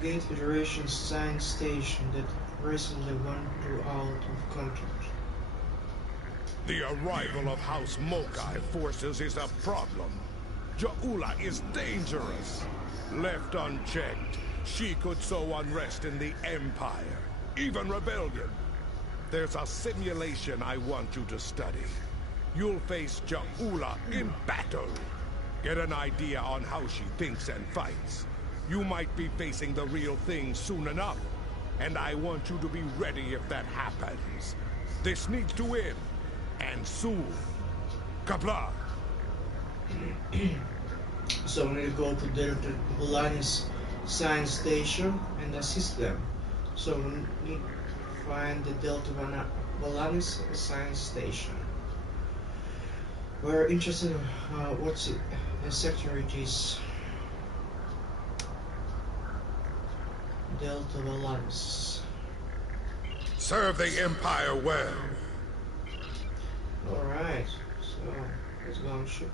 investigate Federation's science station that recently went out of contract. The arrival of House Mokai forces is a problem. Jaula is dangerous. Left unchecked, she could sow unrest in the Empire, even rebellion. There's a simulation I want you to study. You'll face Jaula in battle. Get an idea on how she thinks and fights. You might be facing the real thing soon enough, and I want you to be ready if that happens. This needs to end, and soon. Kapla! So we need to go to Delta Volanis science station and assist them. So we need to find the Delta Volanis science station. We're interested in what sector it is. Delta Volanis. Serve the Empire well. Alright, so let's go on ship.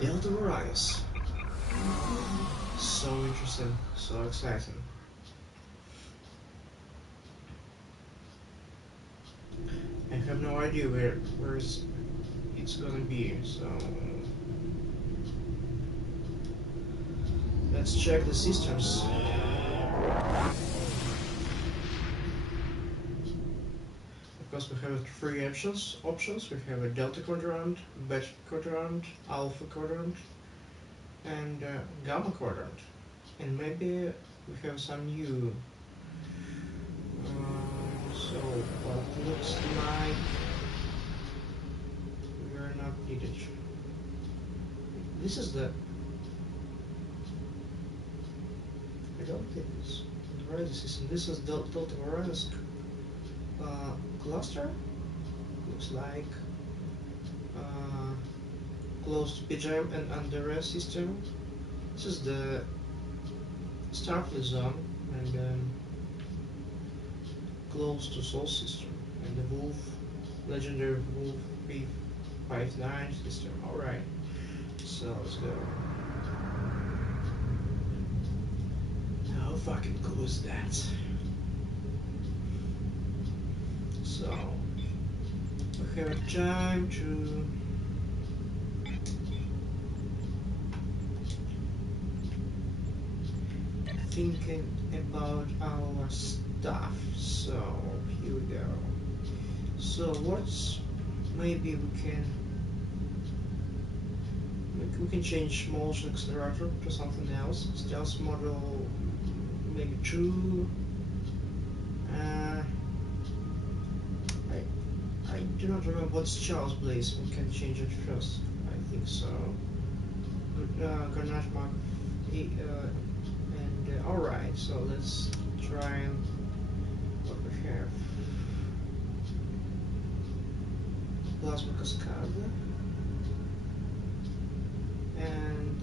Delta Volanis. So interesting, so exciting. I have no idea where it's gonna be, so let's check the systems. Of course, we have three options. We have a Delta quadrant, Beta quadrant, Alpha quadrant, and Gamma quadrant. And maybe we have some new. So what looks like we are not needed. This is the. I don't think it's the Horizon system. This is Delta Horizon cluster. Looks like close to PJM and under system. This is the Starfleet zone and close to Sol system and the Wolf, legendary Wolf P59 system. Alright, so let's go. How fucking cool is that? So we have time to thinking about our stuff. So here we go. So what's maybe we can change motion accelerator to something else. Stealth model maybe 2. I do not remember what's Charles Blaze. We can change it first. I think so. Granite Mark and alright. So let's try and what we have. Plasma Cascade and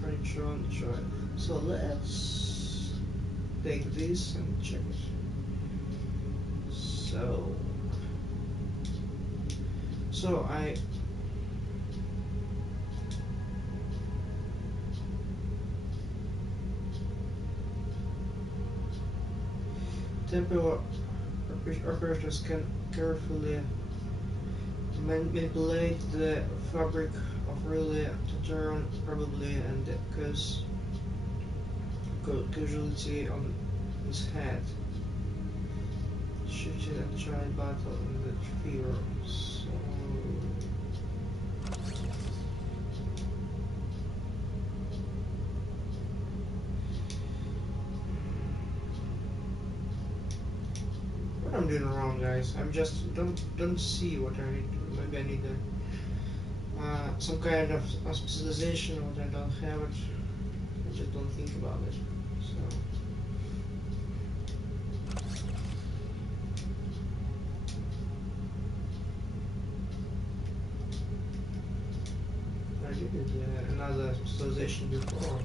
Neutron Joy. So let's take this and check it. So I temporal operators can carefully manipulate the fabric of relay to turn probably and cause casualty on his head. Shooting and trying battle in the fear. So what I'm doing wrong, guys? I'm just don't see what I need. Maybe I need some kind of specialization, but I don't have it. I just don't think about it. So. I did another specialization before.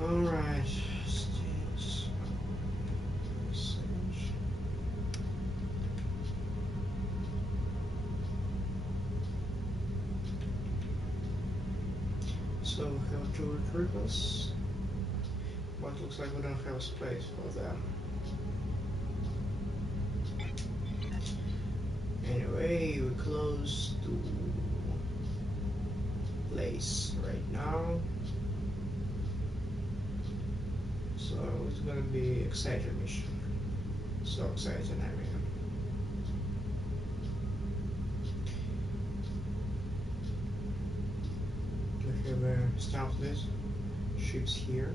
Alright, stage. So we have two recruitments, but looks like we don't have space for them. Anyway, we're close to place right now. So it's gonna be exciting mission. So exciting, I mean. We have a Starfleet ships here.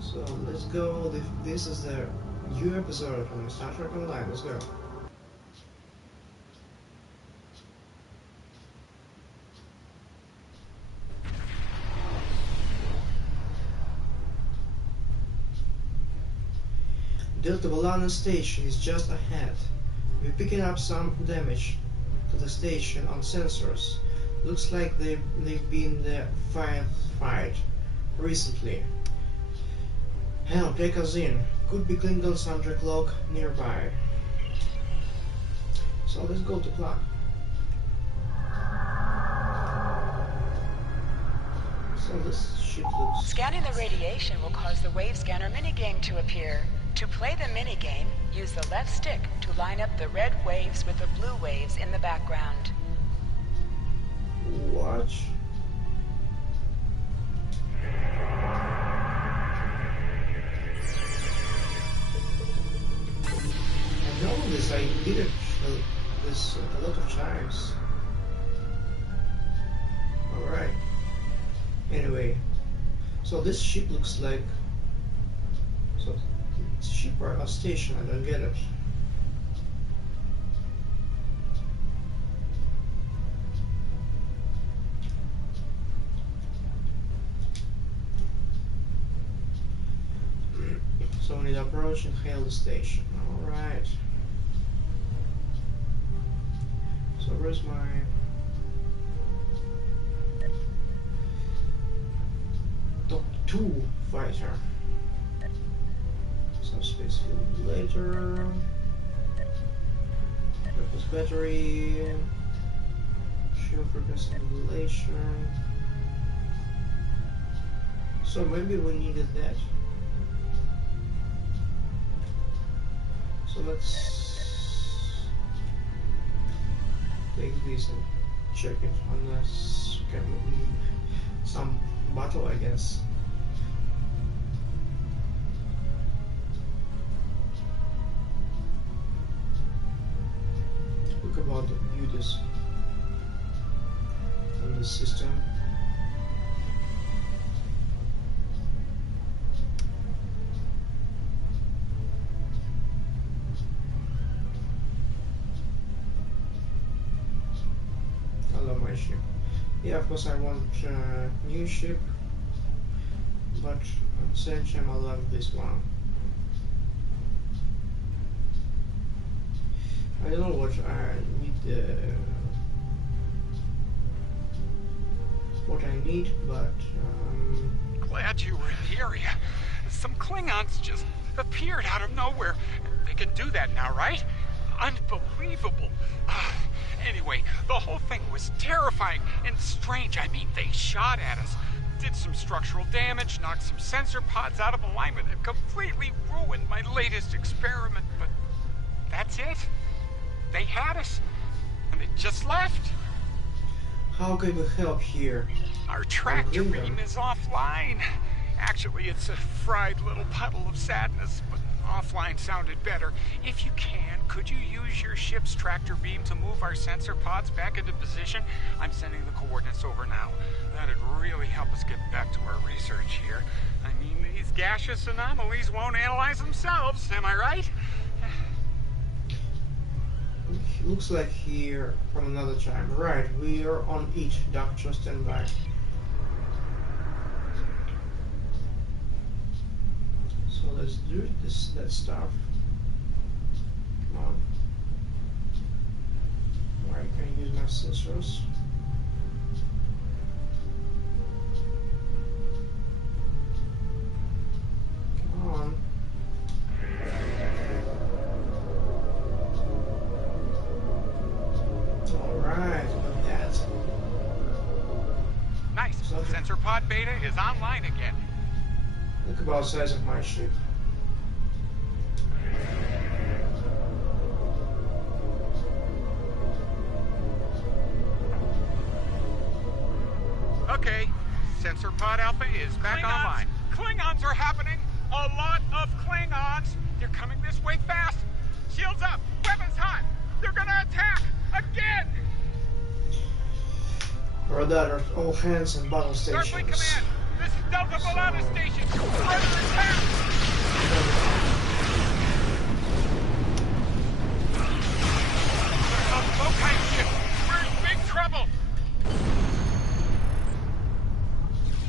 So let's go. This is the new episode from Star Trek Online. Let's go. Delta Volana station is just ahead. We're picking up some damage to the station on sensors. Looks like they've been the firefight recently. Hell, take us in. Could be Klingons under cloak nearby. So let's go to plan. So this ship looks... Scanning the radiation will cause the wave scanner minigame to appear. To play the minigame, use the left stick to line up the red waves with the blue waves in the background. Watch. I know this, I did it this a lot of times. Alright. Anyway, so this ship looks like... So, it's a ship or a station, I don't get it. So we need to approach and hail the station. Alright. So where's my... Top 2 fighter? Subspace field later. Purpose battery. Shield frequency modulation. So maybe we needed that. So let's take this and check it unless some battle, I guess. Look about the beauties from the system. Ship. Yeah, of course I want new ship, but at the same time I love this one. I don't know what I need, but glad you were in the area. Some Klingons just appeared out of nowhere. They can do that now, right? Unbelievable. Anyway, the whole thing was terrifying and strange. I mean, they shot at us, did some structural damage, knocked some sensor pods out of alignment, and completely ruined my latest experiment. But that's it. They had us, and they just left. How can we help here? Our tractor beam is offline. Actually, it's a fried little puddle of sadness, but offline sounded better. If you can, could you use your ship's tractor beam to move our sensor pods back into position? I'm sending the coordinates over now. That'd really help us get back to our research here. I mean, these gaseous anomalies won't analyze themselves, am I right? Looks like here from another time. Right, we are on it. Doctor, stand by. So let's do that stuff. Come on. Alright, can I use my sensors? Come on. Alright, about that. Okay. Sensor pod beta is online again. Look about the size of my ship. Okay, Sensor pod alpha is back online. Klingons are happening! A lot of Klingons! They're coming this way fast! Shields up! Weapons hot! They're gonna attack! Again! Radar, all hands and battle stations. Starfleet Command! This is Delta Bolana Station! We're under attack! There's a Mokai ship! We're in big trouble!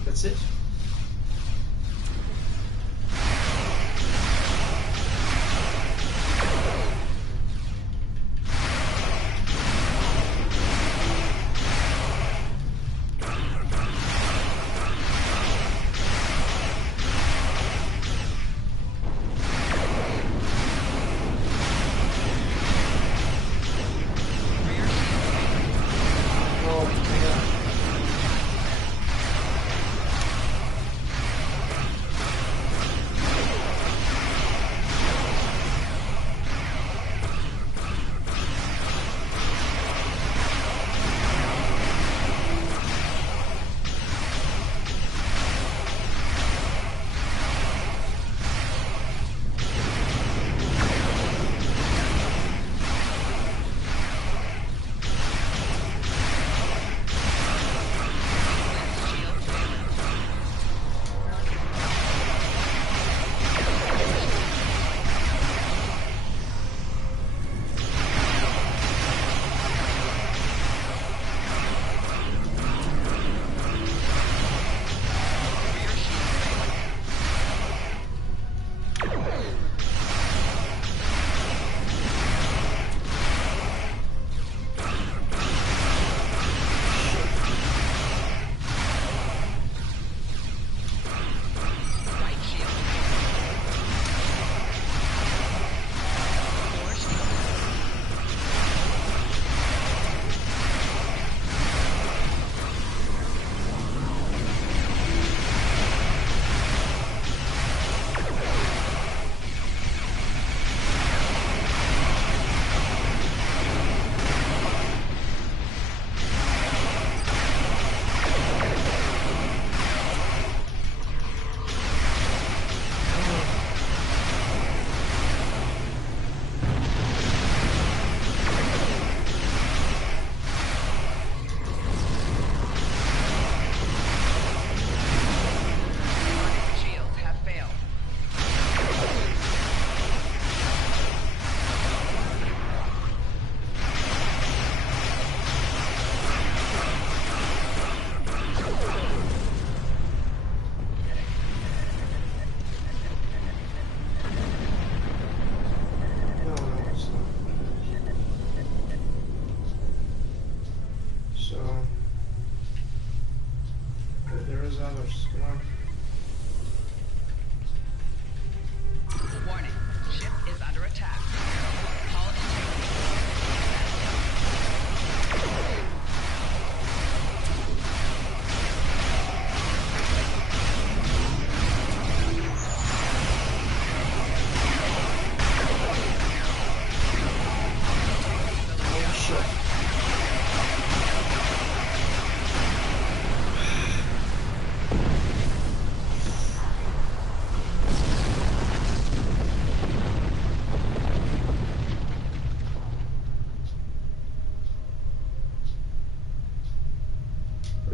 That's it?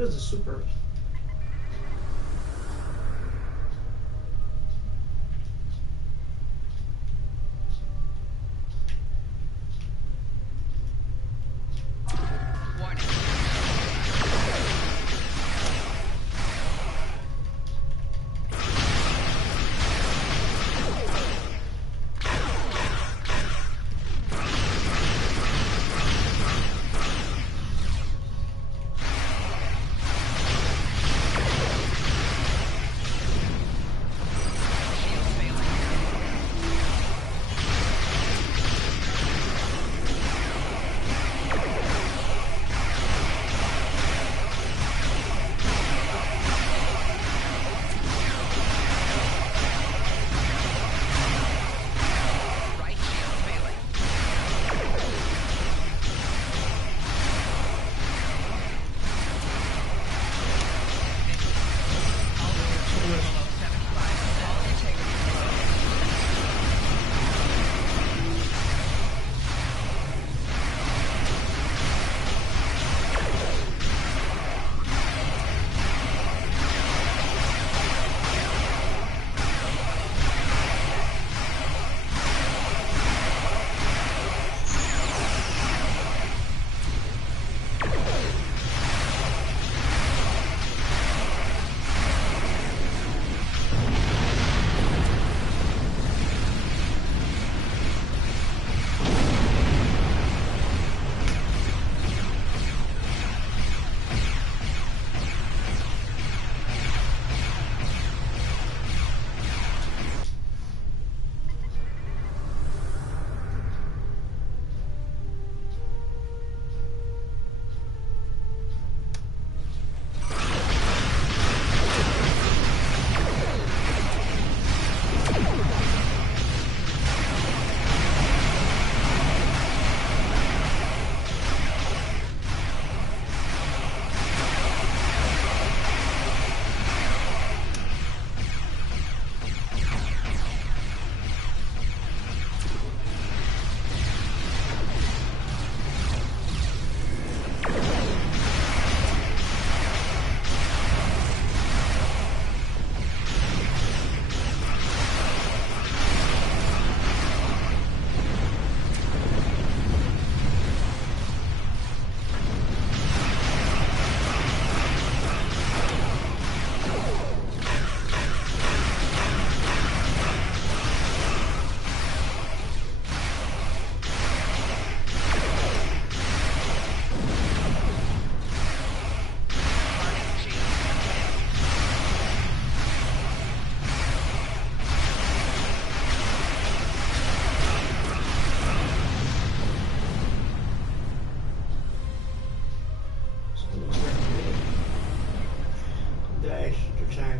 What is the super?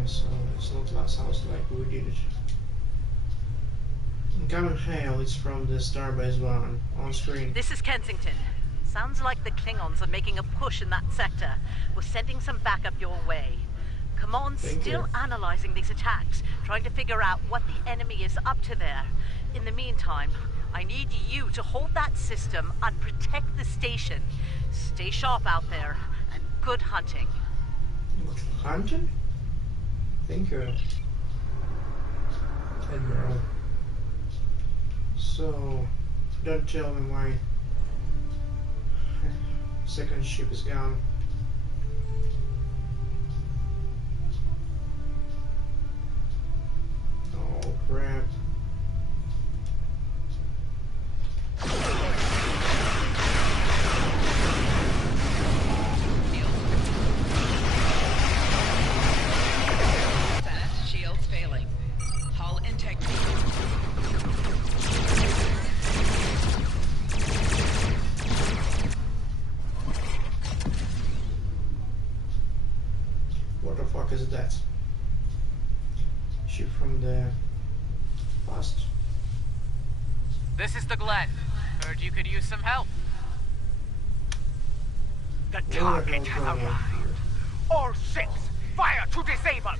time, so it's not last house like we did it. Common hail is from the Starbase 1 on screen. This is Kensington. Sounds like the Klingons are making a push in that sector. We're sending some backup your way. Command's still analyzing these attacks, trying to figure out what the enemy is up to there. In the meantime, I need you to hold that system and protect the station. Stay sharp out there, and good hunting. Good hunting? Thank you, Admiral. So, don't tell me my second ship is gone. Oh crap. Shields failing. Hull integrity. What the fuck is that? Ship from the past. This is the Glen. Heard you could use some help. The What the target hell's has going on arrived. here? All ships, fire to disable!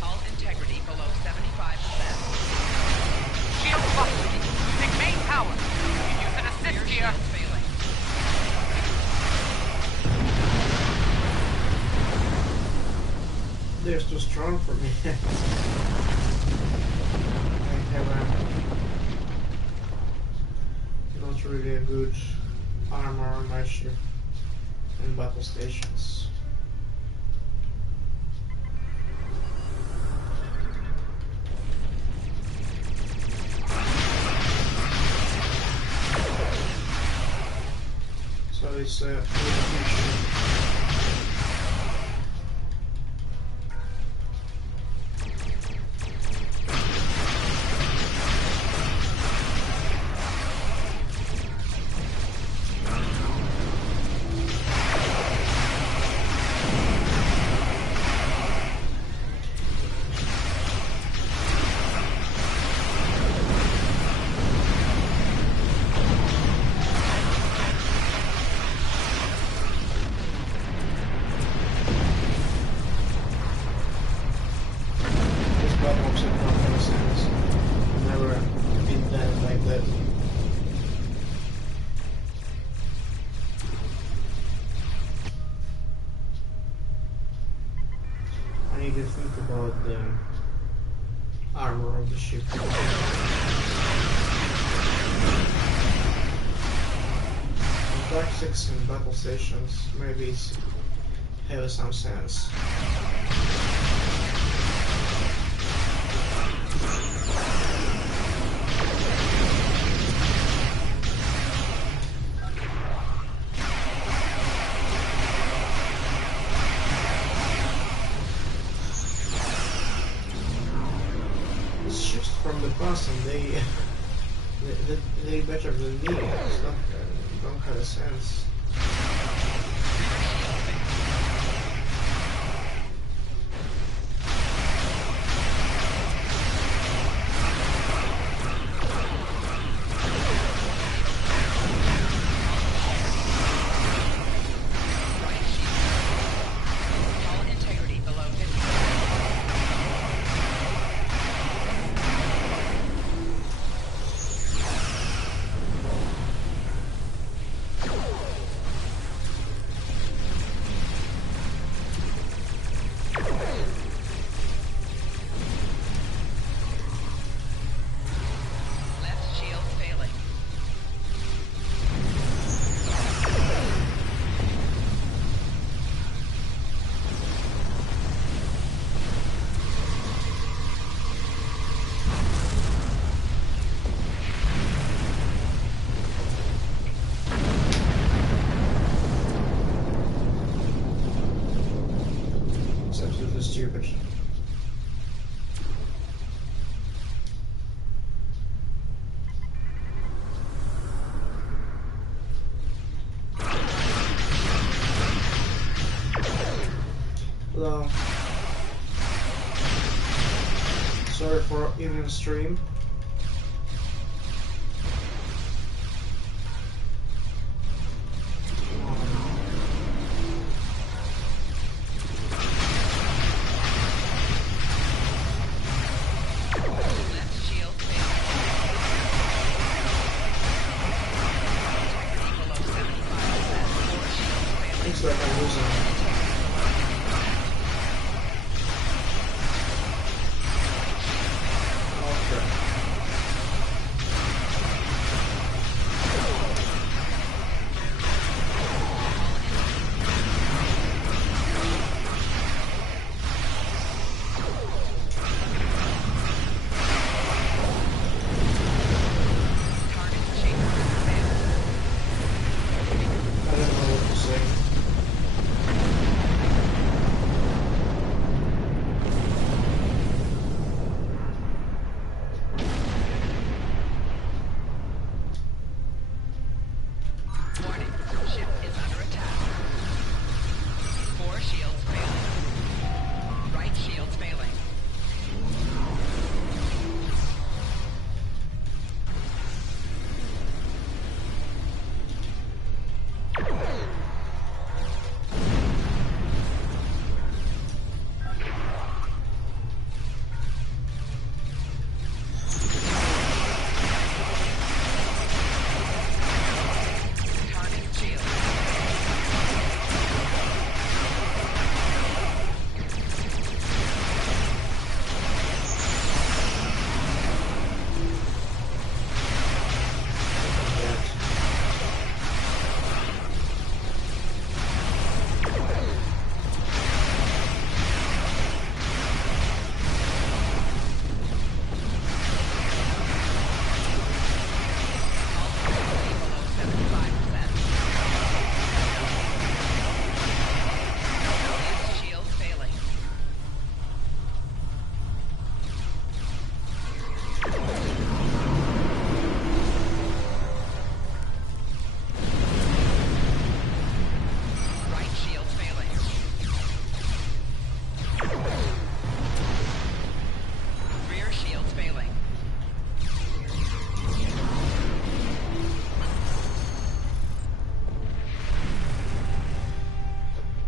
Hull integrity below 75%. Shield busted. Using main power. You can use an assist Rear here. shield failing. They're too strong for me. I have not really a good armor on my ship in battle stations. So it's a I need to think about the armor of the ship. Tactics and battle stations, maybe it's have some sense. It's ships from the past and they better than me. It's not, don't have a sense. Hull integrity below 50%. Left shield failing. It's absolutely stupid. Hello. Sorry for evening stream. Looks like I'm losing.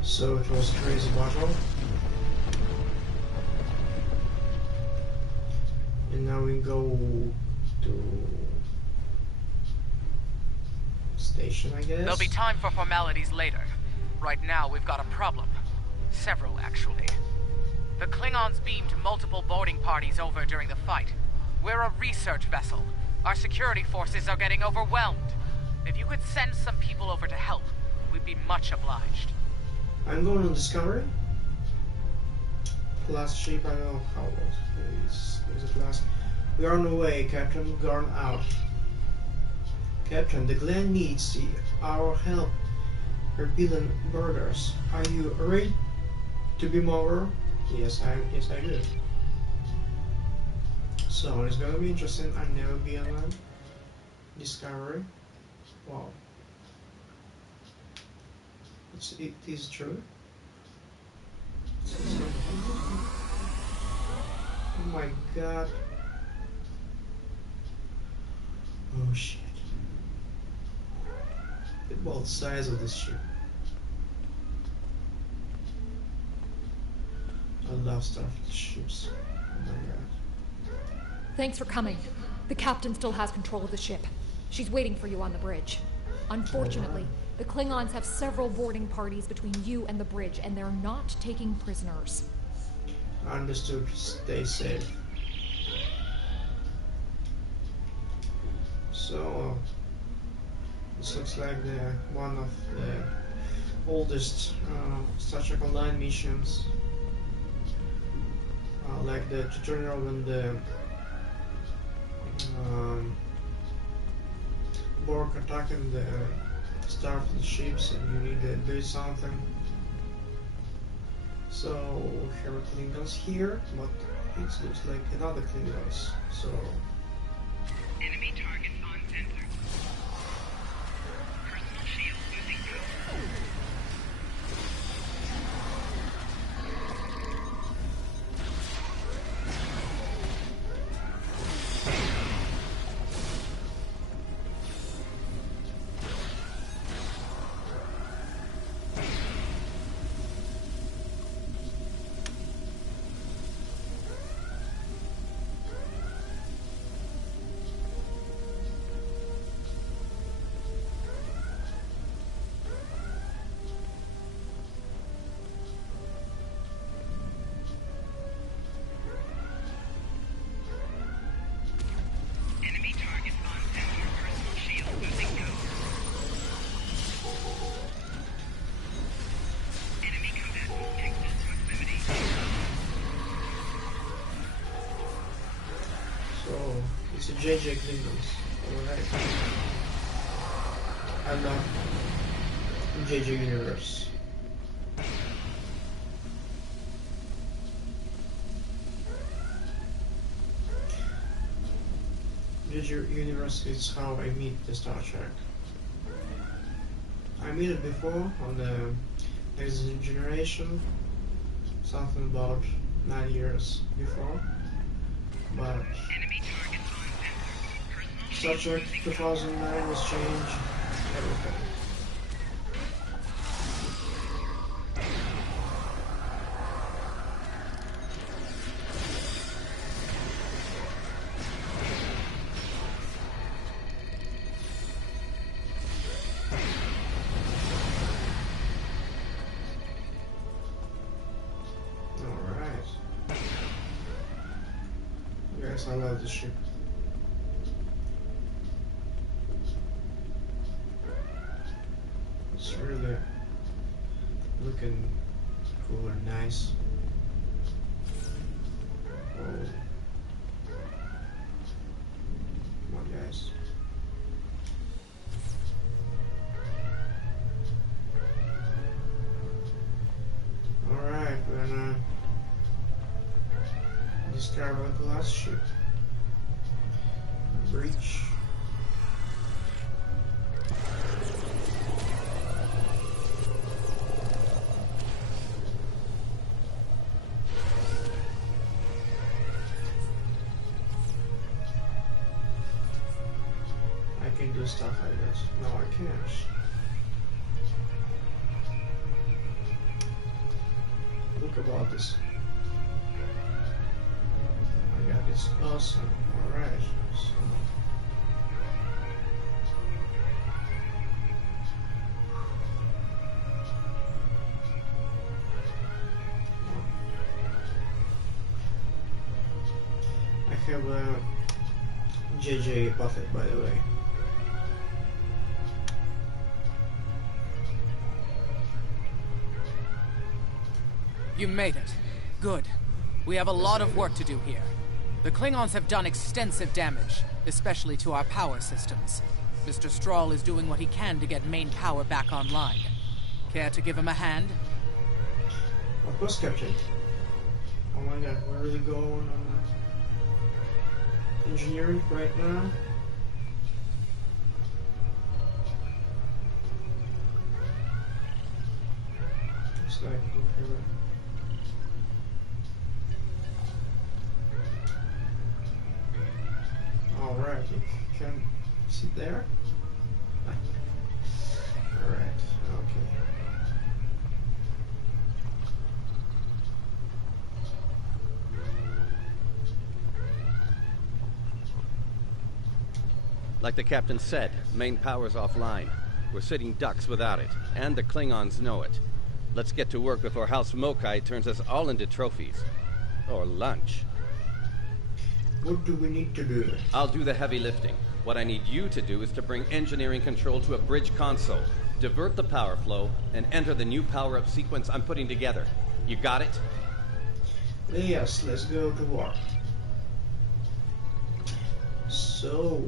So it was a crazy battle. And now we go to station, I guess. There'll be time for formalities later. Right now, we've got a problem. Several, actually. The Klingons beamed multiple boarding parties over during the fight. We're a research vessel. Our security forces are getting overwhelmed. If you could send some people over to help, we'd be much obliged. I'm going on Discovery. Last ship, I don't know how old is it last. We are on the way, Captain. Gone out. Captain, the Glen needs our help. Repelling borders. Are you ready to beam over? Yes, I do. So it's gonna be interesting. I've never been on Discovery. Wow. It is true. Oh my god. Oh shit. Look about the size of this ship. I love Starfleet ships. Oh my god. Thanks for coming. The captain still has control of the ship. She's waiting for you on the bridge. Unfortunately, the Klingons have several boarding parties between you and the bridge, and they're not taking prisoners. Understood. Stay safe. So, this looks like one of the oldest Star Trek Online missions. Like the tutorial when the Borg attacking the Starfleet ships and you need to do something. So here are Klingons here, but it looks like another Klingons. So enemy targets on sensor. Personal shield losing power. So JJ Klingons. Alright. I love JJ Universe. JJ Universe is how I meet the Star Trek. I meet it before on the Next Generation, something about 9 years before, but Enemy targets on sensor. Star Personal Trek 2009 was changed everything. I love this ship. It's really looking cool and nice. Oh. Come on, guys. Alright, we're gonna discover the last ship. Breach. I can do stuff like this. No, I can't. Look about this. I got this awesome. Alright. So I have a JJ Buffett, by the way. You made it. Good. We have a lot of work to do here. The Klingons have done extensive damage, especially to our power systems. Mr. Strahl is doing what he can to get main power back online. Care to give him a hand? Of course, Captain. Oh my god, we're really going on engineering right now. It's like, okay, alright, you can sit there. Alright, okay. Like the captain said, main power's offline. We're sitting ducks without it, and the Klingons know it. Let's get to work before House Mokai turns us all into trophies. Or lunch. What do we need to do? I'll do the heavy lifting. What I need you to do is to bring engineering control to a bridge console, divert the power flow, and enter the new power-up sequence I'm putting together. You got it? Yes, let's go to work. So...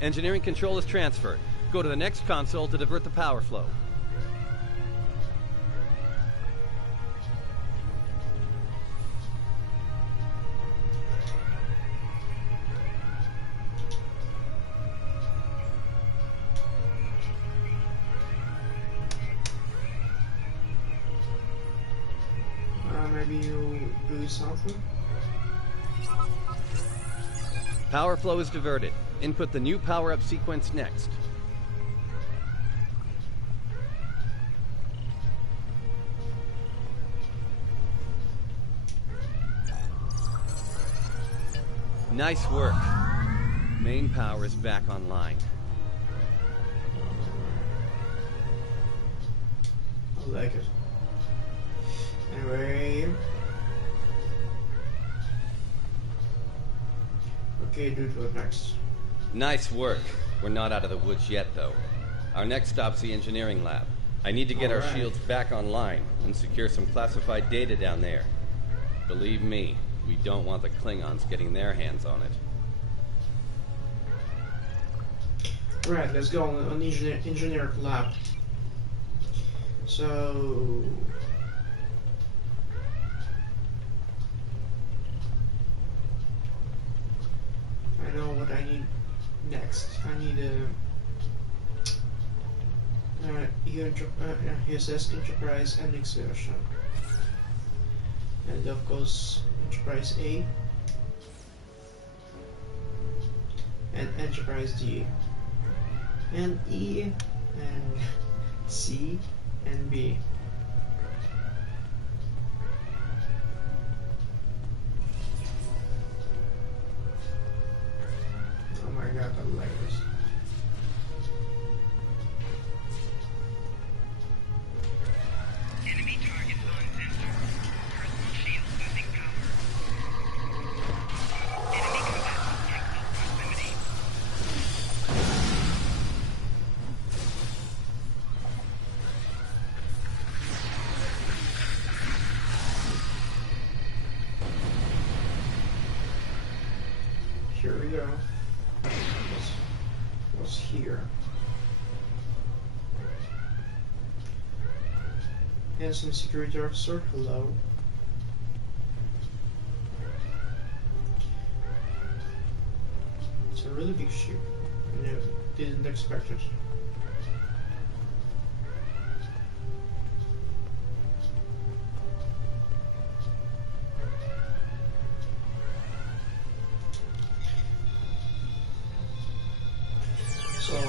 Engineering control is transferred. Go to the next console to divert the power flow. Maybe you do something? Power flow is diverted. Input the new power-up sequence next. Nice work. Main power is back online. I like it. Anyway... Okay, dude, what next? Nice work. We're not out of the woods yet, though. Our next stop's the engineering lab. I need to get our shields back online and secure some classified data down there. Believe me, we don't want the Klingons getting their hands on it. Alright, let's go on engineer lab. So... I know what I need next. I need a USS Enterprise NX version, and of course Enterprise A and Enterprise D and E and C and B. Oh my god, I like this. Enemy target on sensor. Personal shield losing power. Enemy combatants in close proximity. Here we go. What's here? And some security officer. Hello. It's a really big ship. No, didn't expect it. So I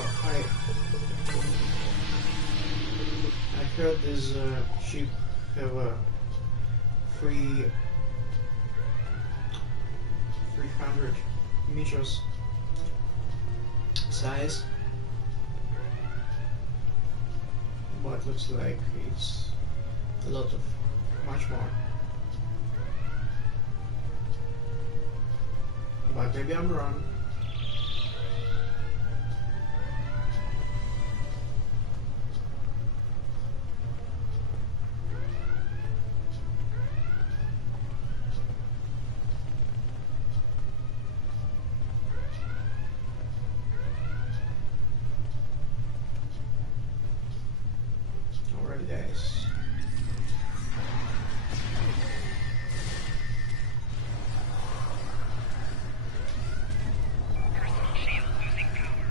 heard this ship have a 300 meters size, but looks like it's a lot of much more. But maybe I'm wrong. Alright, guys. Personal shield losing power.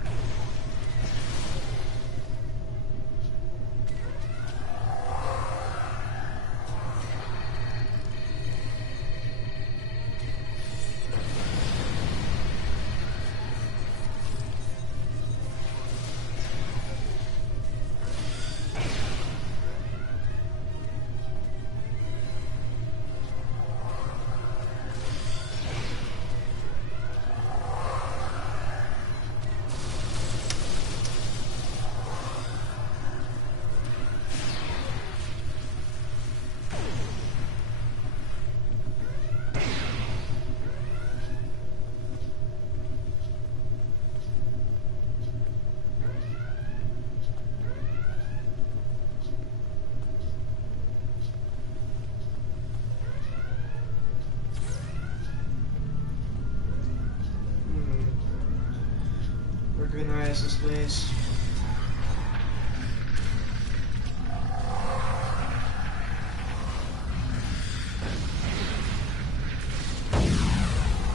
Recognize this place.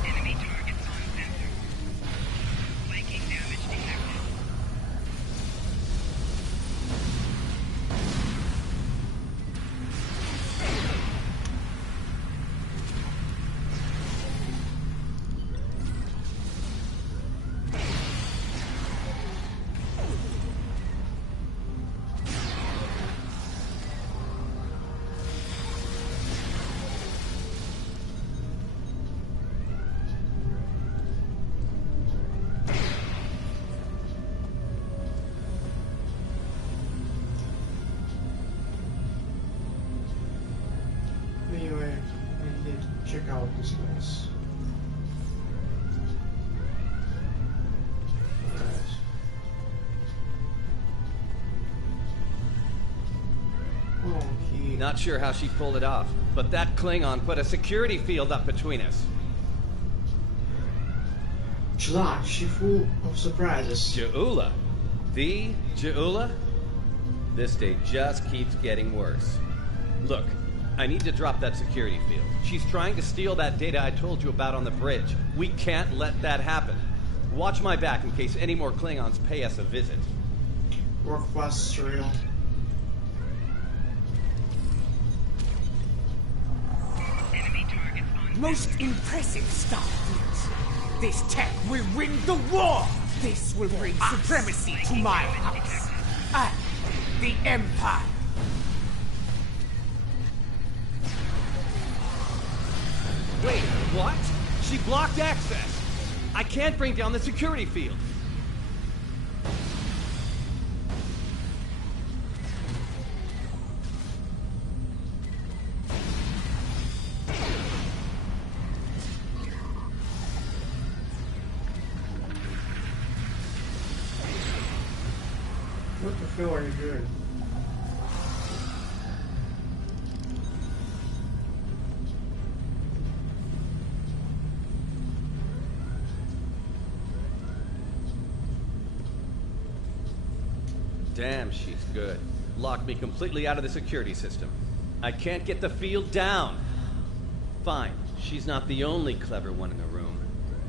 Enemy targets on sensor. Flanking damage detected. Anyway, I need to check out this place. Okay. Not sure how she pulled it off, but that Klingon put a security field up between us. Chla, she full of surprises. Ja'ula? The Ja'ula? This day just keeps getting worse. Look, I need to drop that security field. She's trying to steal that data I told you about on the bridge. We can't let that happen. Watch my back in case any more Klingons pay us a visit. Work fast, Surreal. Enemy targets on. Most impressive stuff, Fleet. This tech will win the war! This will bring supremacy to my house. And the Empire. Wait, what? She blocked access. I can't bring down the security field. What the hell are you doing? Damn, she's good. Locked me completely out of the security system. I can't get the field down. Fine, she's not the only clever one in the room.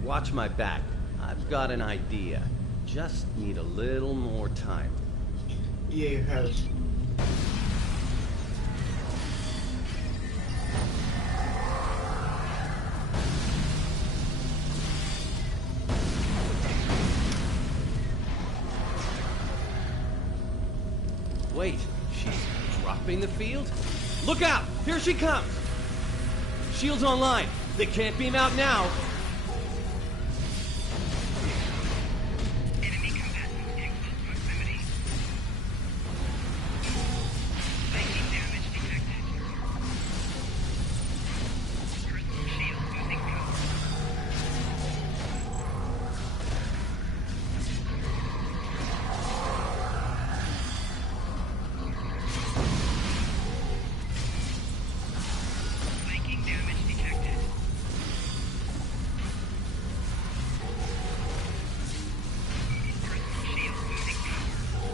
Watch my back. I've got an idea. Just need a little more time. Yeah, you have. Wait, she's dropping the field? Look out! Here she comes! Shields online. They can't beam out now. Enemy combatants in close proximity. Lightning damage detected. Personal shield losing power. Flanking damage detected. Personal shield losing power.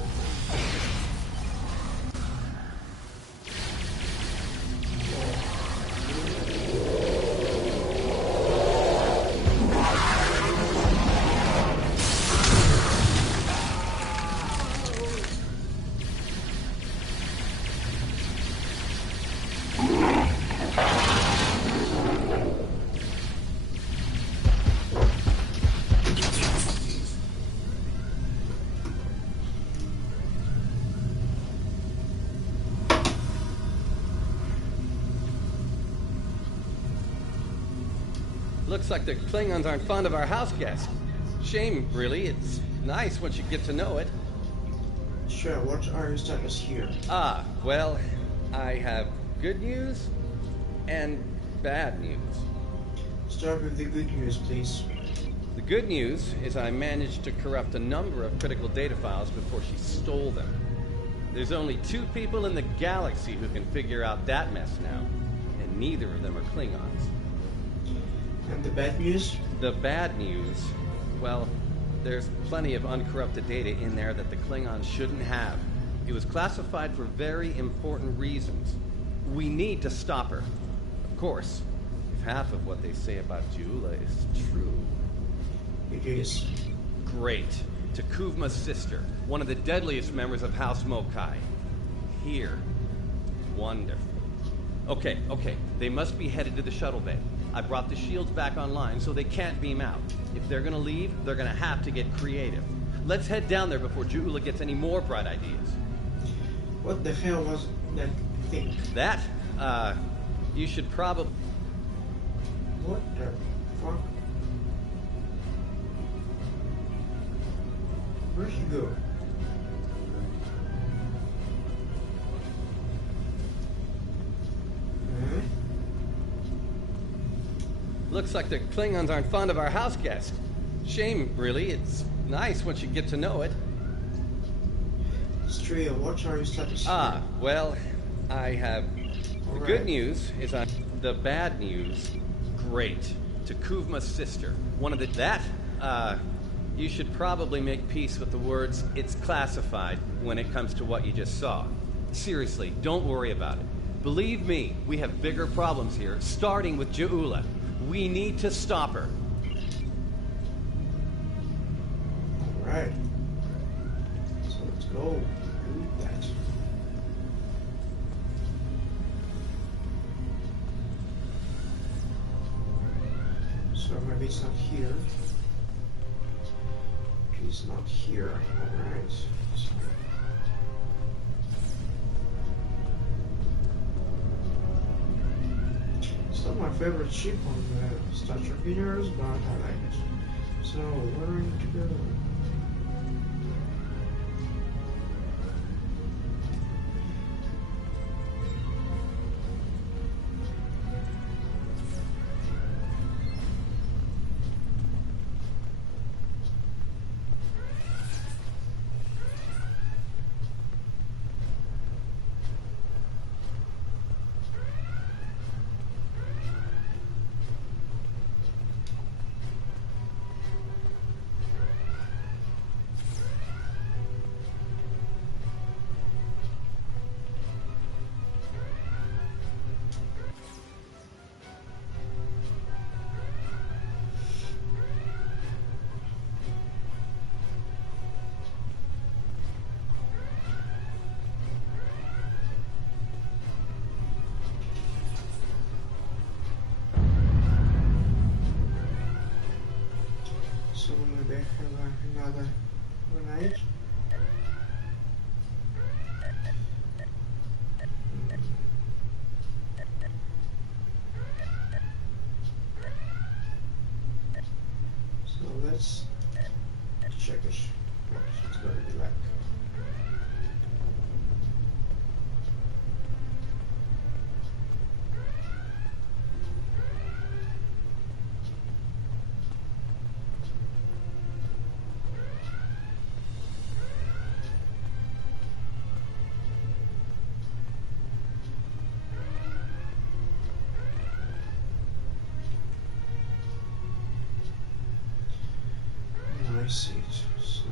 Looks like the Klingons aren't fond of our house guest. Shame, really. It's nice once you get to know it. Sure, what are your status here? Ah, well, I have good news and bad news. Start with the good news, please. The good news is I managed to corrupt a number of critical data files before she stole them. There's only 2 people in the galaxy who can figure out that mess now, and neither of them are Klingons. And the bad news? The bad news, well, there's plenty of uncorrupted data in there that the Klingons shouldn't have. It was classified for very important reasons. We need to stop her. Of course, if half of what they say about Ja'ula is true. It is. Great. Takuvma's sister, one of the deadliest members of House Mokai. Here. Wonderful. Okay. They must be headed to the shuttle bay. I brought the shields back online so they can't beam out. If they're gonna leave, they're gonna have to get creative. Let's head down there before Ja'ula gets any more bright ideas. What the hell was that thing? That? You should probably... What the fuck? Where'd she go? Huh? Looks like the Klingons aren't fond of our house guest. Shame, really. It's nice once you get to know it. Stria, what are your status Ah, here? well, I have... The good news is the bad news. Great. Takuvma's sister. One of the... you should probably make peace with the words, "it's classified," when it comes to what you just saw. Seriously, don't worry about it. Believe me, we have bigger problems here, starting with Ja'ula. We need to stop her. Alright. So let's go do that. So maybe it's not here. It's not here. Alright. So it's not my favorite ship on the Star Trek universe, but I like it. So where are we to go? So maybe I have another grenade. So let's check it. What it's going to be like. I see it. So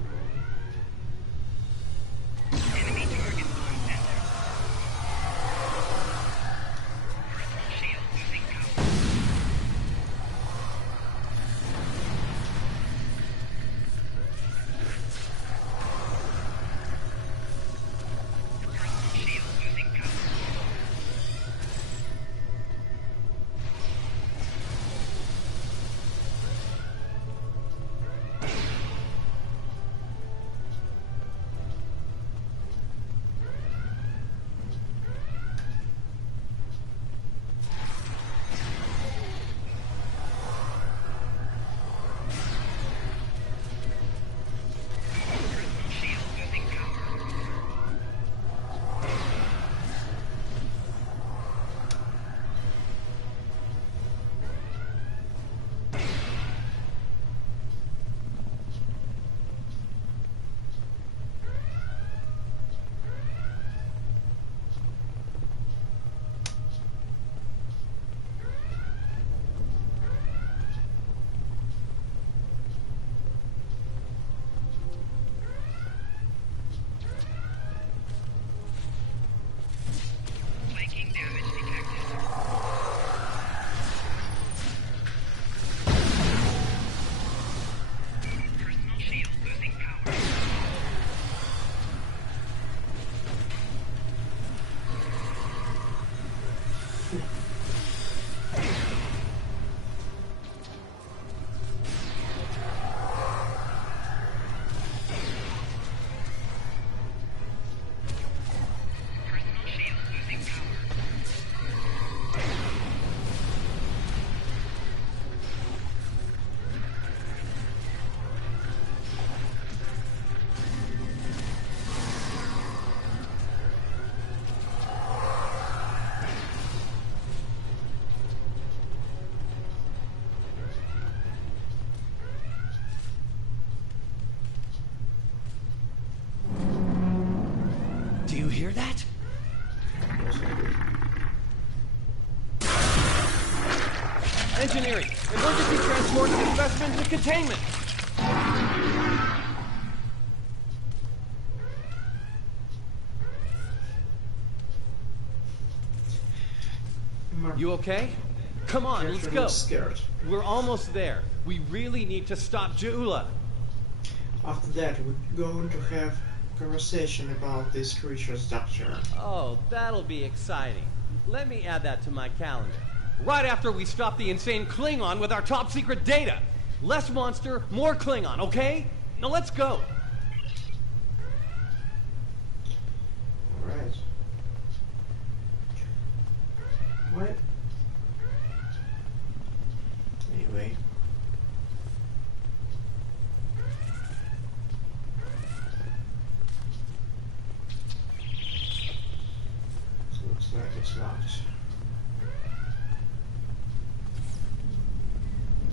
Enemy target on center. Personal shield losing power. Personal shield losing power. Personal shield losing power. Flanking damage detected. Personal shield losing power. Personal shield losing power. Do you hear that? there's a Engineering, emergency transport of the specimen to containment. You okay? Come on, let's go. Scared. We're almost there. We really need to stop Jaula. After that, we're going to have a conversation about this creature's doctor. Oh, that'll be exciting. Let me add that to my calendar. Right after we stop the insane Klingon with our top secret data. Less monster, more Klingon, okay? Now let's go. Alright. What? Anyway. Looks like it's locked.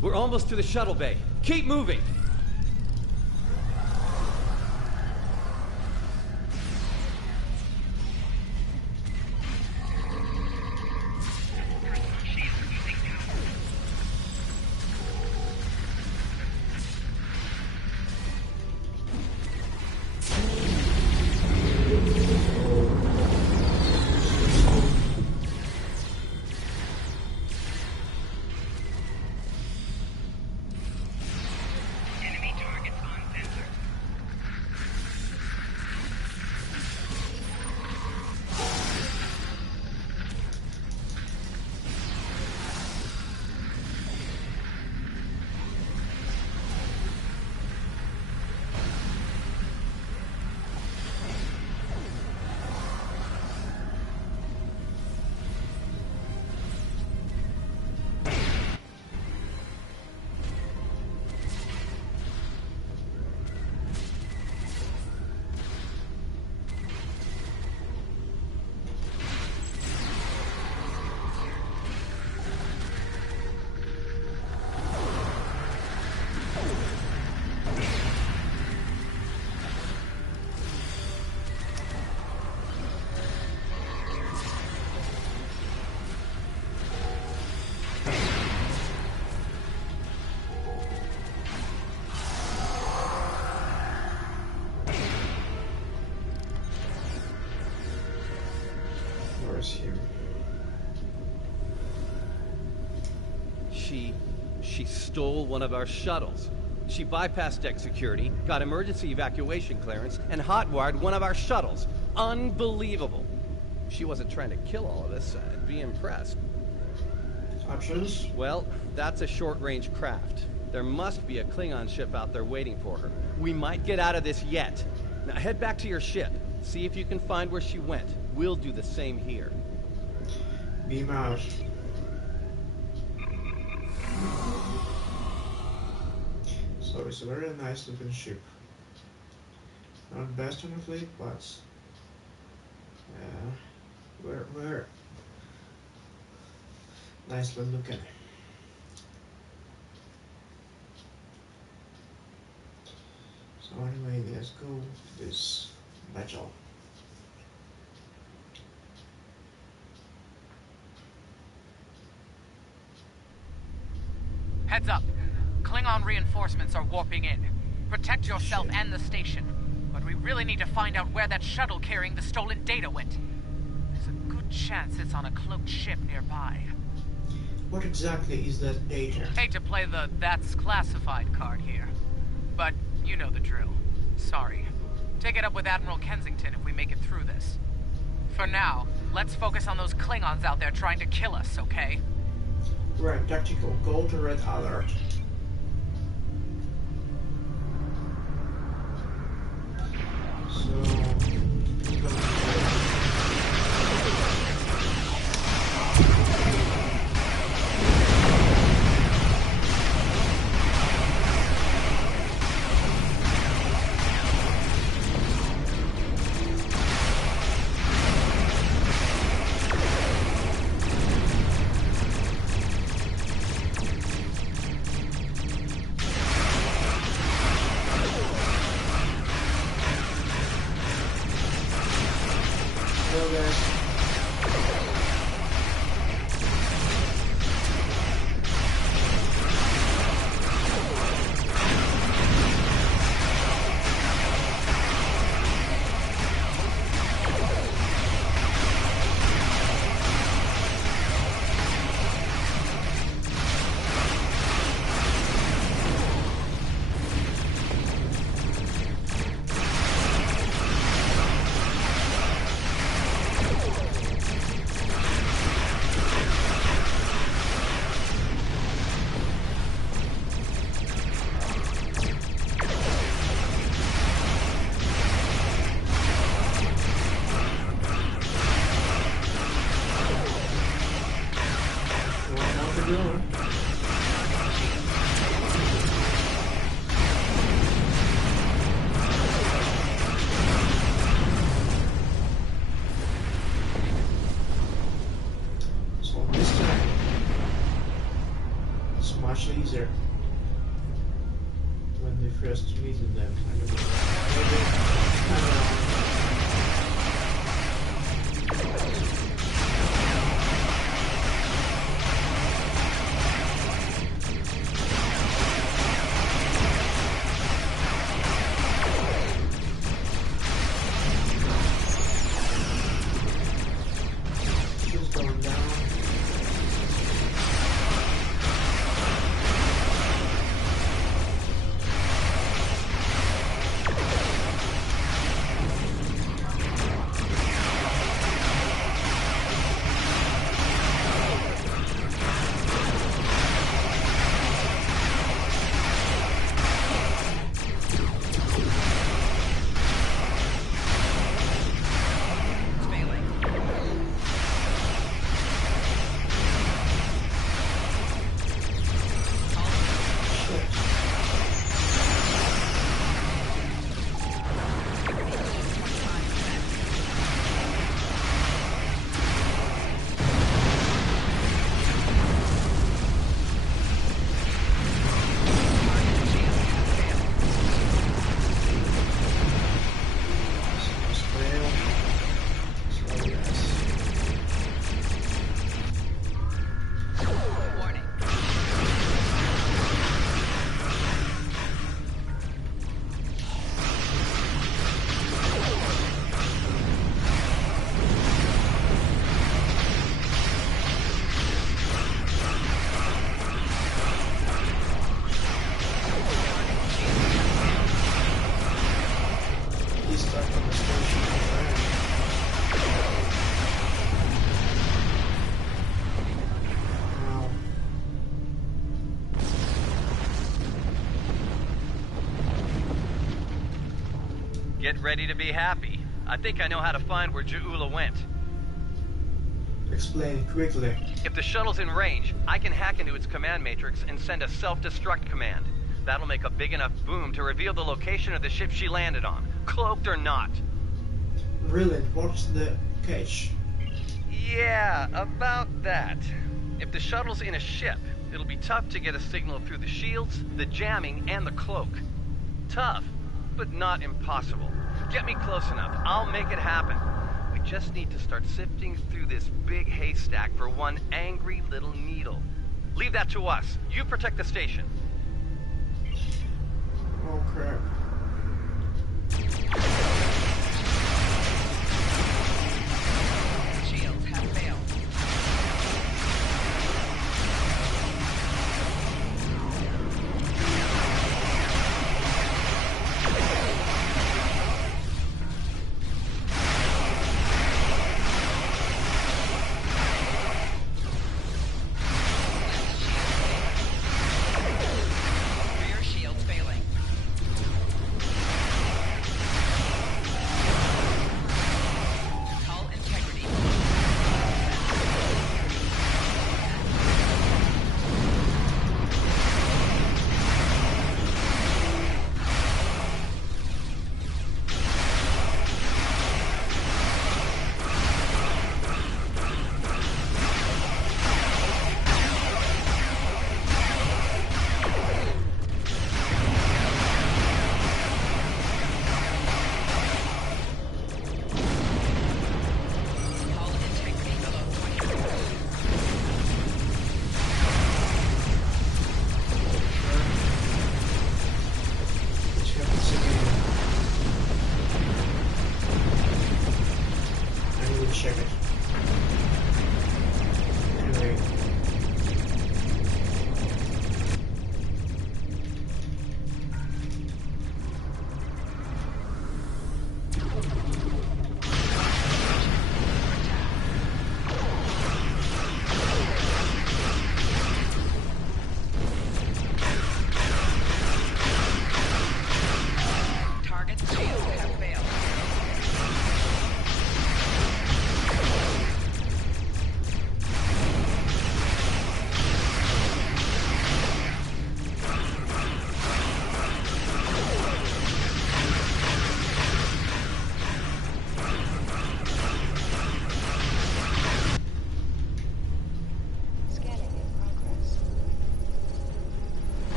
We're almost to the shuttle bay. Keep moving. Enemy targets on sensor. Where's him? She stole one of our shuttles. She bypassed deck security, got emergency evacuation clearance, and hotwired one of our shuttles. Unbelievable. If she wasn't trying to kill all of us, I'd be impressed. Options? Well, that's a short-range craft. There must be a Klingon ship out there waiting for her. We might get out of this yet. Now head back to your ship. See if you can find where she went. We'll do the same here. Beam out. So it's a very nice looking ship. Not best on the fleet, but we're nicely looking. So anyway, let's go to this battle. Heads up. Klingon reinforcements are warping in. Protect yourself and the station. But we really need to find out where that shuttle carrying the stolen data went. There's a good chance it's on a cloaked ship nearby. What exactly is that data? Hate to play the "that's classified" card here. But you know the drill. Sorry. Take it up with Admiral Kensington if we make it through this. For now, let's focus on those Klingons out there trying to kill us, okay? Right, tactical, go to red alert. going. So this time, it's much easier when we first meet them. I don't know. She's going down. Get ready to be happy. I think I know how to find where Ja'ula went. Explain quickly. If the shuttle's in range, I can hack into its command matrix and send a self-destruct command. That'll make a big enough boom to reveal the location of the ship she landed on, cloaked or not. Brilliant. What's the catch? Yeah, about that. If the shuttle's in a ship, it'll be tough to get a signal through the shields, the jamming, and the cloak. Tough, but not impossible. Get me close enough, I'll make it happen. We just need to start sifting through this big haystack for one angry little needle. Leave that to us. You protect the station. Oh crap. Shields have failed. Rear shields failing.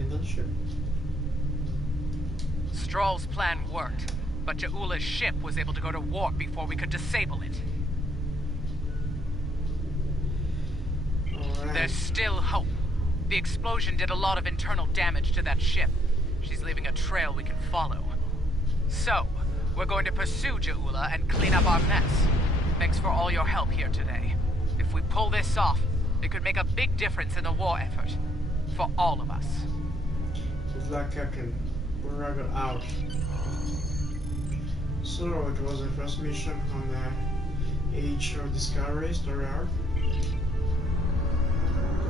Klingon ship. Stroll's plan worked, but Ja'ula's ship was able to go to warp before we could disable it. Alright. There's still hope. The explosion did a lot of internal damage to that ship. She's leaving a trail we can follow. So, we're going to pursue Ja'ula and clean up our mess. Thanks for all your help here today. If we pull this off, it could make a big difference in the war effort. For all of us. Good luck, Captain. We're out. So, it was the first mission on the Age of Discovery story arc.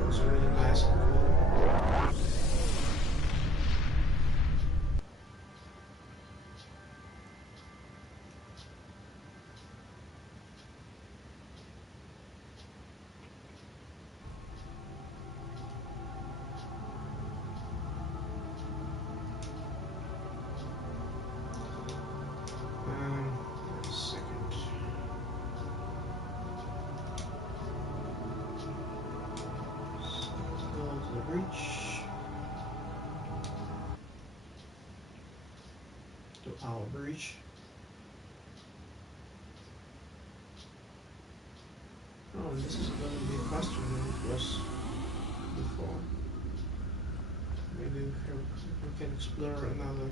It was really nice and cool. A second. So let's go to the breach. To our breach. Oh, this is going to be faster than it was before. Maybe we can explore another.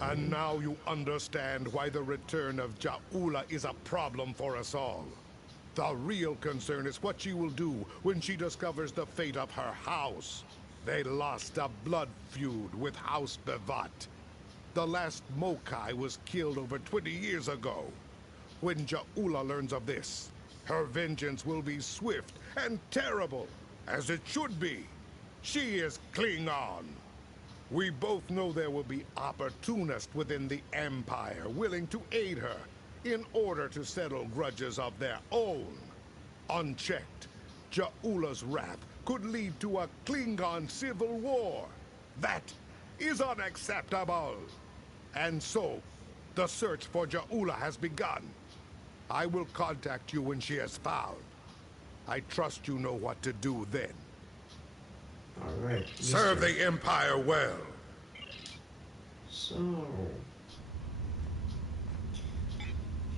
And now you understand why the return of Ja'ula is a problem for us all. The real concern is what she will do when she discovers the fate of her house. They lost a blood feud with House Bevat. The last Mokai was killed over 20 years ago. When Ja'ula learns of this, her vengeance will be swift and terrible, as it should be. She is Klingon. We both know there will be opportunists within the Empire willing to aid her in order to settle grudges of their own. Unchecked, Ja'ula's wrath could lead to a Klingon civil war. That is unacceptable. And so, the search for Ja'ula has begun. I will contact you when she is found. I trust you know what to do then. All right. Serve the Empire well. So,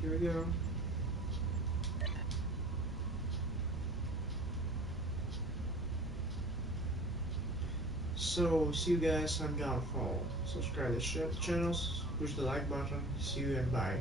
here we go. So, see you guys on Downfall. Subscribe to the channels, push the like button. See you and bye.